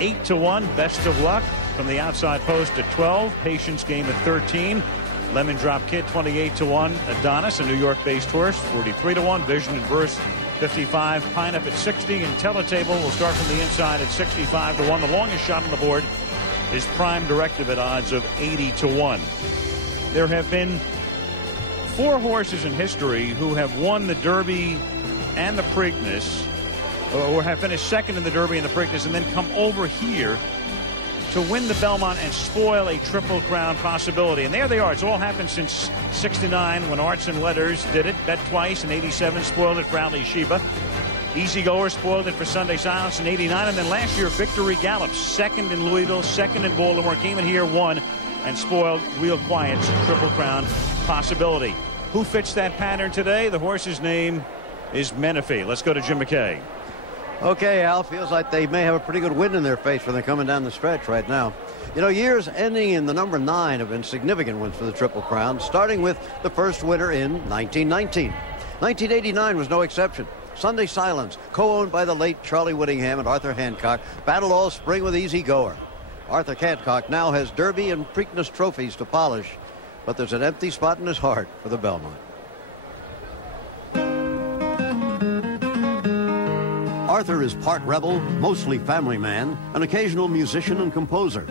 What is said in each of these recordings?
8-1, best of luck from the outside post at 12. Patience game at 13. Lemon Drop Kid 28-1. Adonis, a New York-based horse, 43-1. Vision and Verse 55. Pine Up at 60. And Teletable will start from the inside at 65-1. The longest shot on the board is Prime Directive at odds of 80-1. There have been 4 horses in history who have won the Derby and the Preakness, or have finished second in the Derby and the Preakness, and then come over here to win the Belmont and spoil a Triple Crown possibility. And there they are. It's all happened since '69 when Arts and Letters did it. Bet Twice in '87, spoiled it for Ali Sheba. Easy Goer spoiled it for Sunday Silence in '89. And then last year, Victory Gallop, second in Louisville, second in Baltimore, came in here, won, and spoiled Real Quiet's Triple Crown possibility. Who fits that pattern today? The horse's name is Menifee. Let's go to Jim McKay. Okay, Al, feels like they may have a pretty good wind in their face when they're coming down the stretch right now. You know, years ending in the number 9 have been significant ones for the Triple Crown, starting with the first winner in 1919. 1989 was no exception. Sunday Silence, co-owned by the late Charlie Whittingham and Arthur Hancock, battled all spring with Easy Goer. Arthur Hancock now has Derby and Preakness trophies to polish, but there's an empty spot in his heart for the Belmont. Arthur is part rebel, mostly family man, an occasional musician and composer.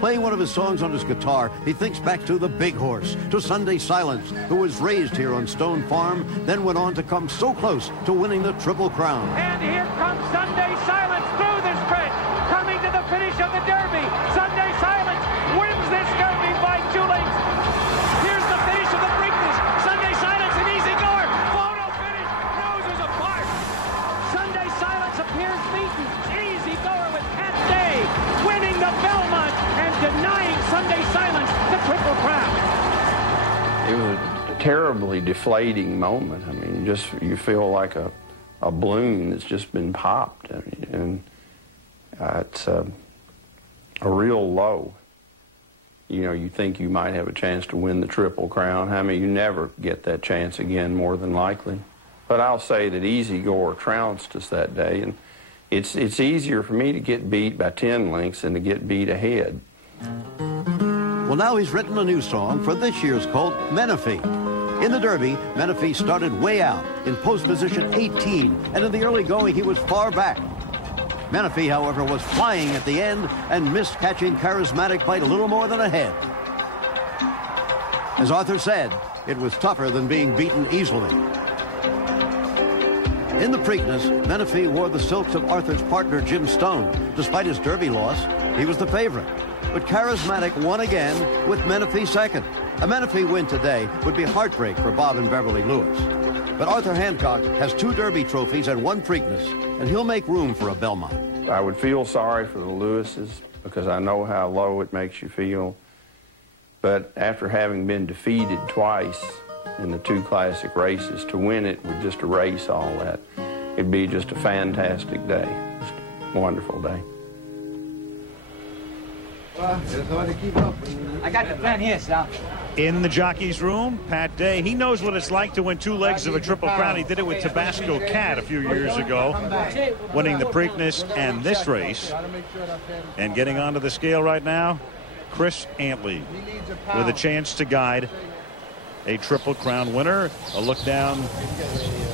Playing one of his songs on his guitar, he thinks back to the big horse, to Sunday Silence, who was raised here on Stone Farm, then went on to come so close to winning the Triple Crown. And here comes Sunday Silence through the stretch, coming to the finish of the Derby. Sunday Silence wins this Derby by 2 lengths. Here's the finish of the Preakness. Sunday Silence and Easy Goer. Photo finish, noses apart. Sunday Silence appears beaten. Easy Goer with Cat Day winning the Belmont and denying Sunday Silence the Triple Crown. It was a terribly deflating moment. I mean, just you feel like a balloon that's just been popped. I mean, and it's a real low. You know, you think you might have a chance to win the Triple Crown. I mean, you never get that chance again, more than likely. But I'll say that Easy Goer trounced us that day, and it's easier for me to get beat by 10 lengths than to get beat ahead. Well, now he's written a new song for this year's colt, Menifee. In the Derby, Menifee started way out in post position 18, and in the early going he was far back. Menifee, however, was flying at the end and missed catching Charismatic Bite a little more than a head. As Arthur said, it was tougher than being beaten easily. In the Preakness, Menifee wore the silks of Arthur's partner Jim Stone. Despite his Derby loss, he was the favorite. But Charismatic won again with Menifee second. A Menifee win today would be heartbreak for Bob and Beverly Lewis. But Arthur Hancock has 2 Derby trophies and 1 Preakness, and he'll make room for a Belmont. I would feel sorry for the Lewises because I know how low it makes you feel. But after having been defeated twice in the 2 classic races, to win it would just erase all that. It'd be just a fantastic day, just a wonderful day. I got the plan here, Sal. In the jockey's room, Pat Day. He knows what it's like to win 2 legs of a Triple Crown. He did it with Tabasco Cat a few years ago, winning the Preakness and this race. And getting onto the scale right now, Chris Antley with a chance to guide a Triple Crown winner. A look down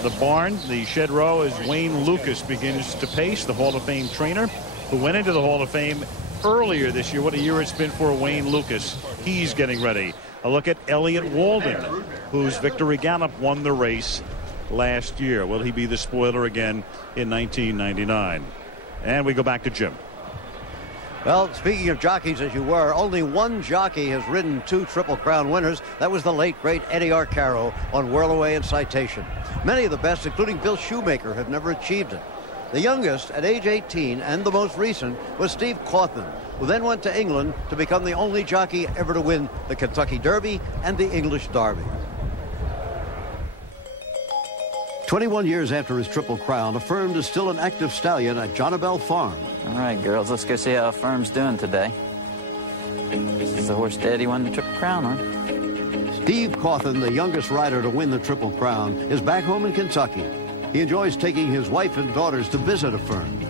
the barn, the shed row, as Wayne Lucas begins to pace, the Hall of Fame trainer who went into the Hall of Fame earlier this year. What a year it's been for Wayne Lucas. He's getting ready. A look at Elliott Walden, whose Victory Gallop won the race last year. Will he be the spoiler again in 1999? And we go back to Jim. Well, speaking of jockeys as you were, only 1 jockey has ridden 2 Triple Crown winners. That was the late, great Eddie Arcaro on Whirlaway and Citation. Many of the best, including Bill Shoemaker, have never achieved it. The youngest, at age 18, and the most recent, was Steve Cawthon, who then went to England to become the only jockey ever to win the Kentucky Derby and the English Derby. 21 years after his Triple Crown, Affirmed is still an active stallion at Jonabell Farm. All right, girls, let's go see how Affirmed's doing today. This is the horse Daddy won the Triple Crown on. Steve Cawthon, the youngest rider to win the Triple Crown, is back home in Kentucky. He enjoys taking his wife and daughters to visit Affirmed.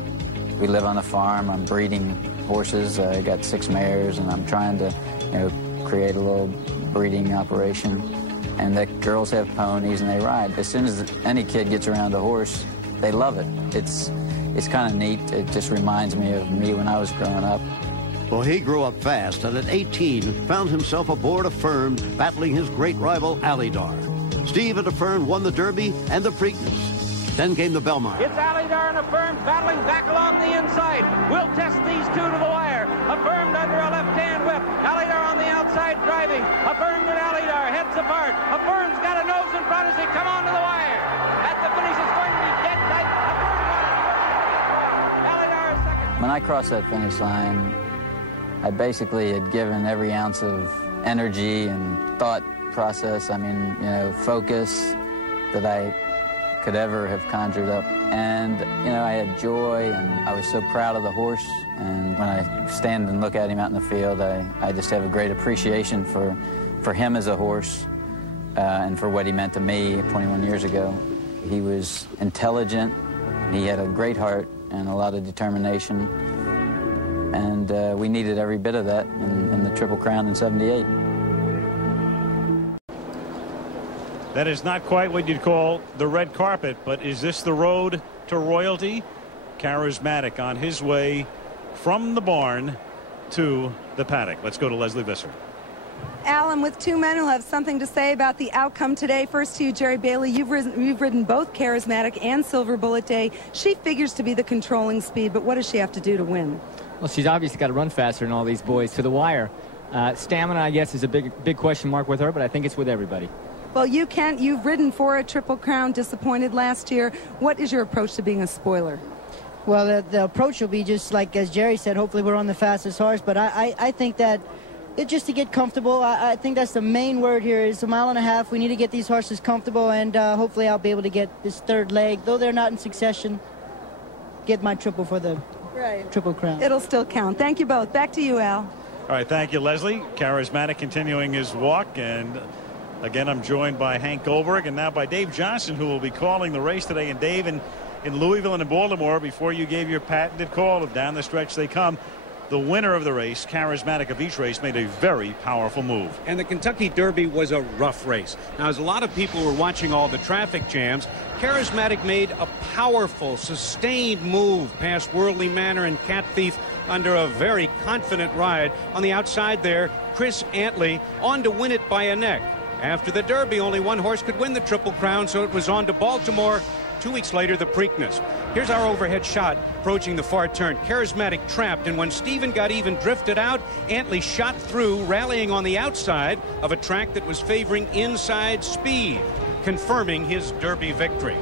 We live on a farm. I'm breeding horses. I got 6 mares, and I'm trying to, create a little breeding operation. And the girls have ponies, and they ride. As soon as any kid gets around a horse, they love it. It's kind of neat. It just reminds me of me when I was growing up. Well, he grew up fast, and at 18, found himself aboard a Fern, battling his great rival, Alydar. Steve at a Fern won the Derby and the Preakness. Then came the Belmont. It's Alydar and a Fern battling back along the inside. We'll test these two to the wire. A Fern under a left-hand whip. Alydar on the outside driving. A Fern and Alydar heads apart. A Fern's got a nose in front as they come on to the wire. At the finish, it's going to be dead tight. A Fern won it. Alydar is second. When I crossed that finish line, I basically had given every ounce of energy and thought process, focus that I could ever have conjured up. And, I had joy, and I was so proud of the horse. And when I stand and look at him out in the field, I just have a great appreciation for him as a horse and for what he meant to me 21 years ago. He was intelligent, he had a great heart and a lot of determination. And we needed every bit of that in the Triple Crown in '78. That is not quite what you'd call the red carpet, but is this the road to royalty? Charismatic on his way from the barn to the paddock. Let's go to Leslie Visser. Alan, with 2 men who have something to say about the outcome today. First to you, Jerry Bailey. You've ridden both Charismatic and Silver Bullet Day. She figures to be the controlling speed, but what does she have to do to win? Well, she's obviously got to run faster than all these boys to the wire. Stamina, I guess, is a big question mark with her, but I think it's with everybody. Well, you've ridden for a Triple Crown, disappointed last year. What is your approach to being a spoiler? Well, the approach will be just like, as Jerry said, hopefully we're on the fastest horse, but I think that it's just to get comfortable. I think that's the main word here is 1.5 miles. We need to get these horses comfortable, and hopefully I'll be able to get this third leg, though they're not in succession, get my triple for the Triple Crown. It'll still count. Thank you both. Back to you, Al. All right, thank you, Leslie. Charismatic continuing his walk, and again, I'm joined by Hank Goldberg and now by Dave Johnson, who will be calling the race today. And Dave, in Louisville and in Baltimore, before you gave your patented call of down the stretch they come, the winner of the race, Charismatic, of each race, made a very powerful move. And the Kentucky Derby was a rough race. Now, as a lot of people were watching all the traffic jams, Charismatic made a powerful, sustained move past Worldly Manor and Cat Thief under a very confident ride. On the outside there, Chris Antley on to win it by a neck. After the Derby, only one horse could win the Triple Crown, so it was on to Baltimore. 2 weeks later, the Preakness. Here's our overhead shot approaching the far turn. Charismatic trapped, and when Stephen got even drifted out, Antley shot through, rallying on the outside of a track that was favoring inside speed, confirming his Derby victory.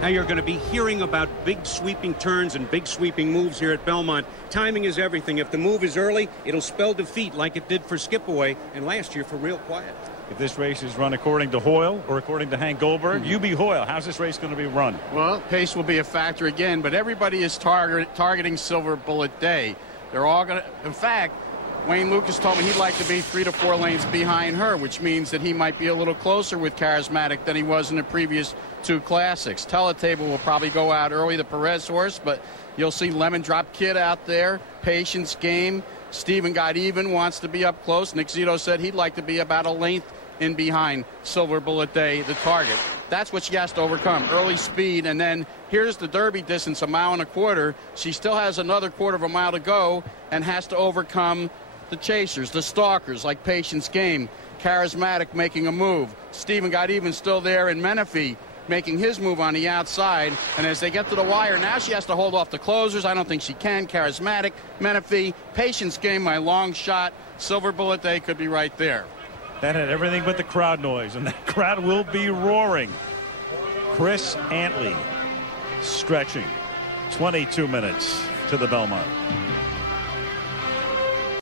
Now you're going to be hearing about big sweeping turns and big sweeping moves here at Belmont. Timing is everything. If the move is early, it'll spell defeat like it did for Skipaway and last year for Real Quiet. If this race is run according to Hoyle or according to Hank Goldberg, you be Hoyle. How's this race going to be run? Well, pace will be a factor again, but everybody is targeting Silver Bullet Day. They're all going to, in fact, Wayne Lucas told me he'd like to be 3 to 4 lanes behind her, which means that he might be a little closer with Charismatic than he was in the previous 2 classics. Teletable will probably go out early, the Perez horse, but you'll see Lemon Drop Kid out there, Patience Game. Stephen Got Even wants to be up close. Nick Zito said he'd like to be about a length in behind Silver Bullet Day, the target. That's what she has to overcome, early speed, and then here's the Derby distance, 1.25 miles. She still has another 1/4 mile to go and has to overcome the chasers, the stalkers like Patience Game. Charismatic making a move. Stephen Got Even still there, and Menifee making his move on the outside. And as they get to the wire, now she has to hold off the closers. I don't think she can. Charismatic, Menifee, Patience Game, my long shot. Silver Bullet Day could be right there. That had everything but the crowd noise, and that crowd will be roaring. Chris Antley stretching 22 minutes to the Belmont.